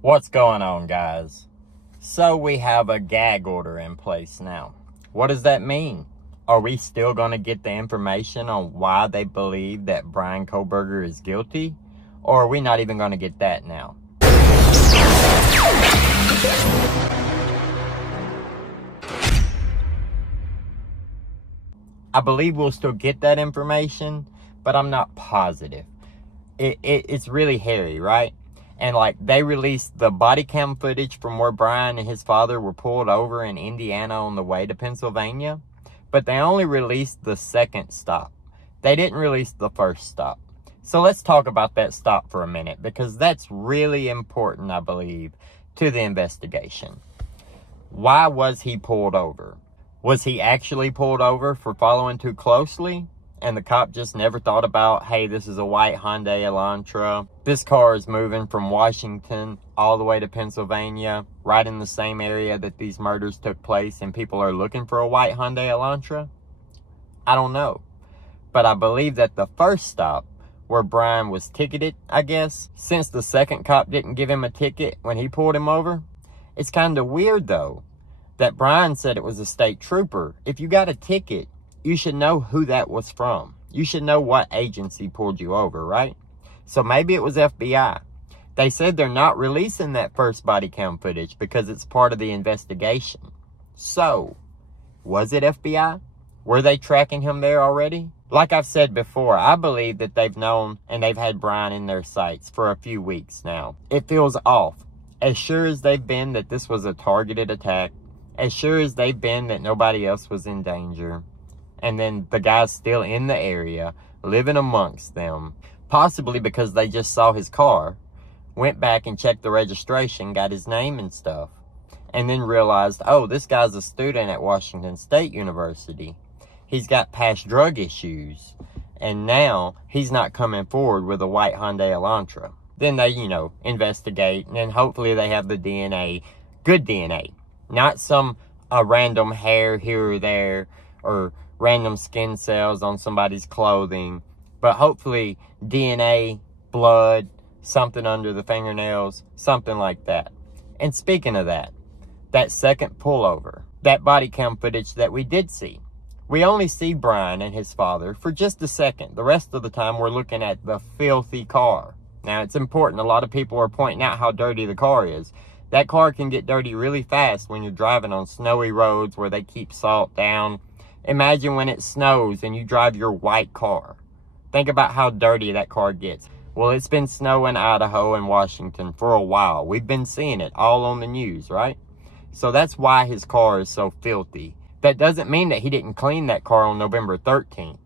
What's going on, guys? So we have a gag order in place now. What does that mean? Are we still going to get the information on why they believe that Bryan Kohberger is guilty? Or are we not even going to get that now? I believe we'll still get that information, but I'm not positive. It's really hairy, right? And like, they released the body cam footage from where Bryan and his father were pulled over in Indiana on the way to Pennsylvania. But they only released the second stop. They didn't release the first stop. So let's talk about that stop for a minute, because that's really important, I believe, to the investigation. Why was he pulled over? Was he actually pulled over for following too closely? And the cop just never thought about, hey, this is a white Hyundai Elantra. This car is moving from Washington all the way to Pennsylvania, right in the same area that these murders took place, and people are looking for a white Hyundai Elantra? I don't know. But I believe that the first stop, where Bryan was ticketed, I guess, since the second cop didn't give him a ticket when he pulled him over, it's kind of weird, though, that Bryan said it was a state trooper. If you got a ticket, you should know who that was from. You should know what agency pulled you over, right? So maybe it was FBI. They said they're not releasing that first body cam footage because it's part of the investigation. So, was it FBI? Were they tracking him there already? Like I've said before, I believe that they've known and they've had Bryan in their sights for a few weeks now. It feels off. As sure as they've been that this was a targeted attack, as sure as they've been that nobody else was in danger, and then the guy's still in the area, living amongst them, possibly because they just saw his car, went back and checked the registration, got his name and stuff, and then realized, oh, this guy's a student at Washington State University. He's got past drug issues, and now he's not coming forward with a white Hyundai Elantra. Then they, investigate, and then hopefully they have the DNA, good DNA, not some random hair here or there, or random skin cells on somebody's clothing, but hopefully DNA, blood, something under the fingernails, something like that. And speaking of that second pullover, that body cam footage that we did see, we only see Bryan and his father for just a second. The rest of the time we're looking at the filthy car. Now, it's important. A lot of people are pointing out how dirty the car is. That car can get dirty really fast when you're driving on snowy roads where they keep salt down. Imagine when it snows and you drive your white car. Think about how dirty that car gets. Well, it's been snowing in Idaho and Washington for a while. We've been seeing it all on the news, right? So that's why his car is so filthy. That doesn't mean that he didn't clean that car on November 13th.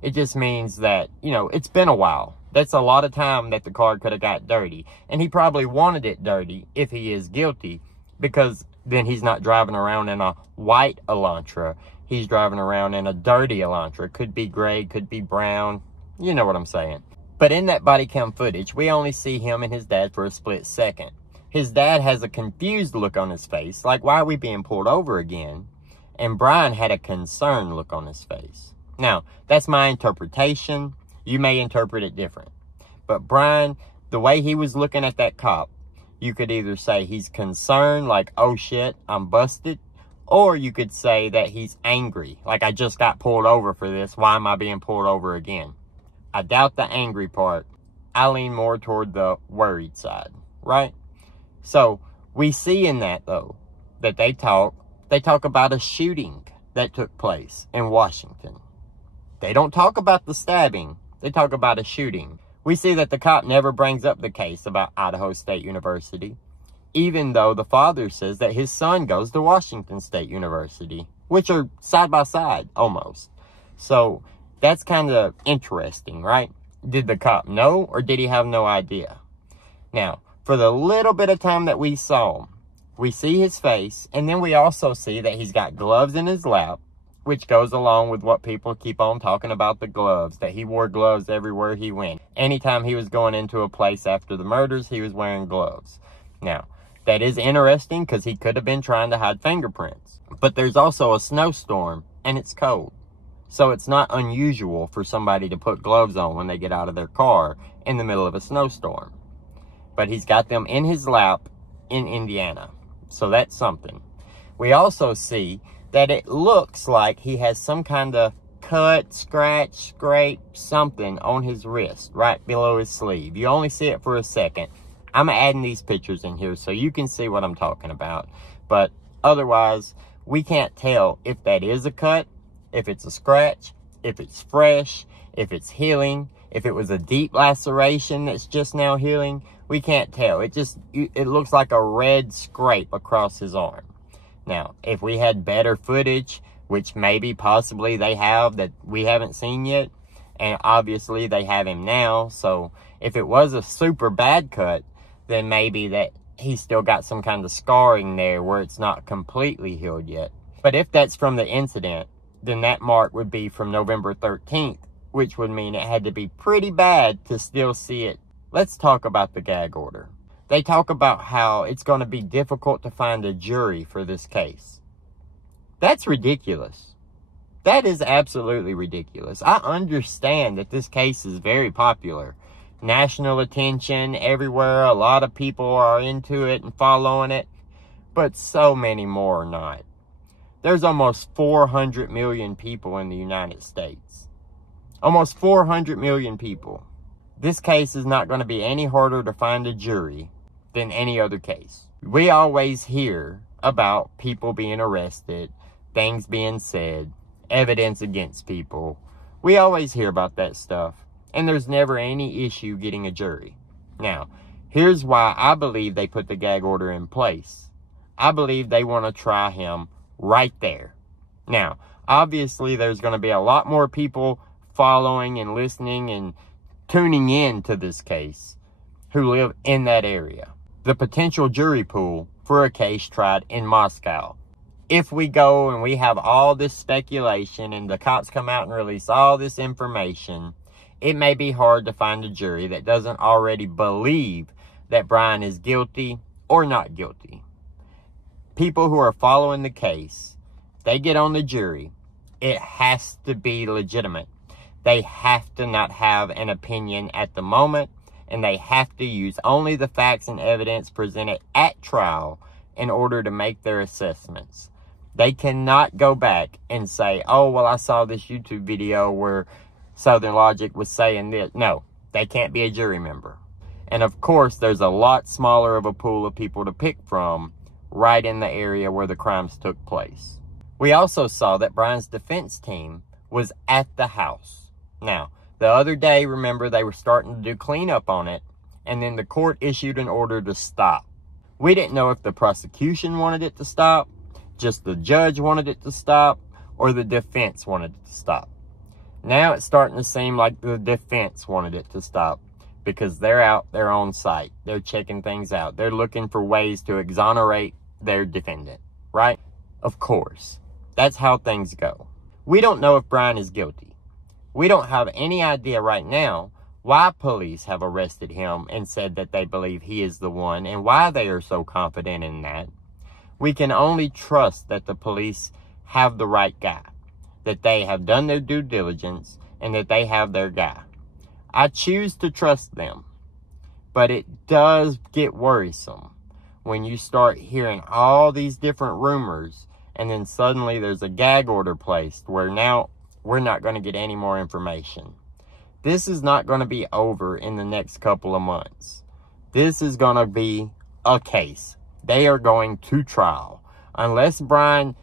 It just means that, it's been a while. That's a lot of time that the car could have got dirty. And he probably wanted it dirty if he is guilty, because then he's not driving around in a white Elantra. He's driving around in a dirty Elantra. Could be gray, could be brown. You know what I'm saying. But in that body cam footage, we only see him and his dad for a split second. His dad has a confused look on his face, like, why are we being pulled over again? And Bryan had a concerned look on his face. Now, that's my interpretation. You may interpret it different. But Bryan, the way he was looking at that cop, you could either say he's concerned, like, oh shit, I'm busted. Or you could say that he's angry, like, I just got pulled over for this. Why am I being pulled over again? I doubt the angry part. I lean more toward the worried side, right? So we see in that, though, that they talk about a shooting that took place in Washington. They don't talk about the stabbing. They talk about a shooting. We see that the cop never brings up the case about Idaho State University, even though the father says that his son goes to Washington State University, which are side by side, almost. So that's kind of interesting, right? Did the cop know, or did he have no idea? Now, for the little bit of time that we saw him, we see his face, and then we also see that he's got gloves in his lap, which goes along with what people keep on talking about, the gloves, that he wore gloves everywhere he went. Anytime he was going into a place after the murders, he was wearing gloves. Now, that is interesting because he could have been trying to hide fingerprints. But there's also a snowstorm, and it's cold. So it's not unusual for somebody to put gloves on when they get out of their car in the middle of a snowstorm. But he's got them in his lap, in Indiana. So that's something. We also see that it looks like he has some kind of cut, scratch, scrape, something on his wrist, right below his sleeve. You only see it for a second. I'm adding these pictures in here so you can see what I'm talking about. But otherwise, we can't tell if that is a cut, if it's a scratch, if it's fresh, if it's healing, if it was a deep laceration that's just now healing. We can't tell. It looks like a red scrape across his arm. Now, if we had better footage, which maybe possibly they have that we haven't seen yet, and obviously they have him now, so if it was a super bad cut, then maybe that he's still got some kind of scarring there where it's not completely healed yet. But if that's from the incident, then that mark would be from November 13th, which would mean it had to be pretty bad to still see it. Let's talk about the gag order. They talk about how it's going to be difficult to find a jury for this case. That's ridiculous. That is absolutely ridiculous. I understand that this case is very popular. National attention everywhere. A lot of people are into it and following it. But so many more are not. There's almost 400 million people in the United States. Almost 400 million people. This case is not going to be any harder to find a jury than any other case. We always hear about people being arrested, things being said, evidence against people. We always hear about that stuff, and there's never any issue getting a jury. Now, here's why I believe they put the gag order in place. I believe they want to try him right there. Now, obviously, there's going to be a lot more people following and listening and tuning in to this case who live in that area. The potential jury pool for a case tried in Moscow. If we go and we have all this speculation and the cops come out and release all this information, it may be hard to find a jury that doesn't already believe that Bryan is guilty or not guilty. People who are following the case, they get on the jury, it has to be legitimate. They have to not have an opinion at the moment, and they have to use only the facts and evidence presented at trial in order to make their assessments. They cannot go back and say, oh, well, I saw this YouTube video where Southern Logic was saying this. No, they can't be a jury member. And of course, there's a lot smaller of a pool of people to pick from right in the area where the crimes took place. We also saw that Bryan's defense team was at the house. Now, the other day, remember, they were starting to do cleanup on it, and then the court issued an order to stop. We didn't know if the prosecution wanted it to stop, just the judge wanted it to stop, or the defense wanted it to stop. Now it's starting to seem like the defense wanted it to stop because they're out there on site. They're checking things out. They're looking for ways to exonerate their defendant, right? Of course. That's how things go. We don't know if Bryan is guilty. We don't have any idea right now why police have arrested him and said that they believe he is the one and why they are so confident in that. We can only trust that the police have the right guy, that they have done their due diligence, and that they have their guy. I choose to trust them, but it does get worrisome when you start hearing all these different rumors and then suddenly there's a gag order placed where now we're not going to get any more information. This is not going to be over in the next couple of months. This is going to be a case. They are going to trial. Unless Bryan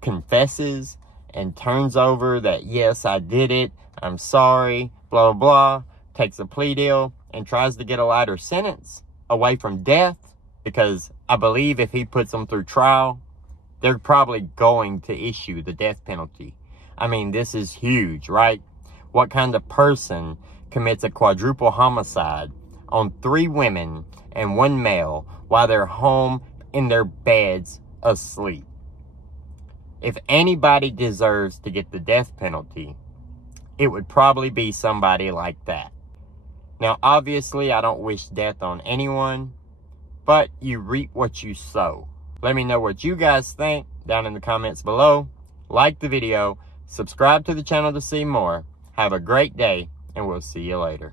confesses and turns over that, yes, I did it, I'm sorry, blah, blah, blah, takes a plea deal and tries to get a lighter sentence away from death, because I believe if he puts them through trial, they're probably going to issue the death penalty. I mean, this is huge, right? What kind of person commits a quadruple homicide on 3 women and 1 male while they're home in their beds asleep? If anybody deserves to get the death penalty, it would probably be somebody like that. Now, obviously, I don't wish death on anyone, but you reap what you sow. Let me know what you guys think down in the comments below. Like the video. Subscribe to the channel to see more. Have a great day, and we'll see you later.